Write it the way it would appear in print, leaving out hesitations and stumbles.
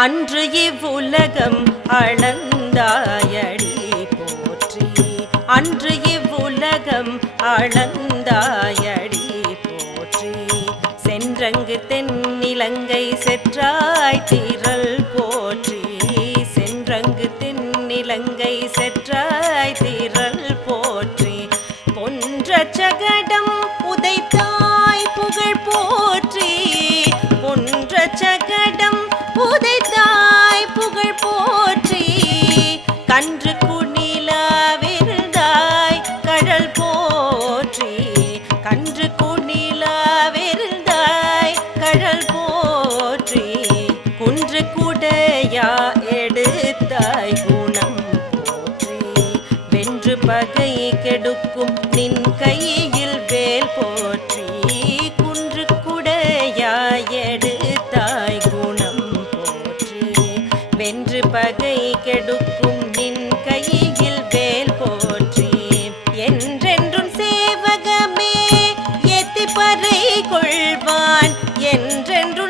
அன்று இவ்வுலகம் அளந்தாயடி போற்றி. அன்று இவ்வுலகம் அளந்தாயடி போற்றி. சென்றங்கு தென்னிலங்கை செற்றாய் திரள் போற்றி. சென்றங்கு தென்னிலங்கை செற்றாய் திரள் போற்றி. பொன்ற சகடம் உதைத்தாய் புகழ் போற்றி. பொன்ற சகடம் உதைத்தாய் புகழ் போற்றி. கன்று குணிலாவிருந்தாய் கடல் போற்றி. கன்று குணிலாவிருந்தாய் கடல் போற்றி. குன்று குடையா எடுத்தாய் குணம் போற்றி. வென்று பகை கெடுக்கும் நின் கையில் வேல் போற்றி. குன்று குடையா எடுத்தாய் குணம் போற்றி. வென்று பகை கெடுக்கும் நின் கையில் வேல் போற்றி. என்றென்றும் சேவகமே எத்தி பறை கொள்வான். என்றென்றும்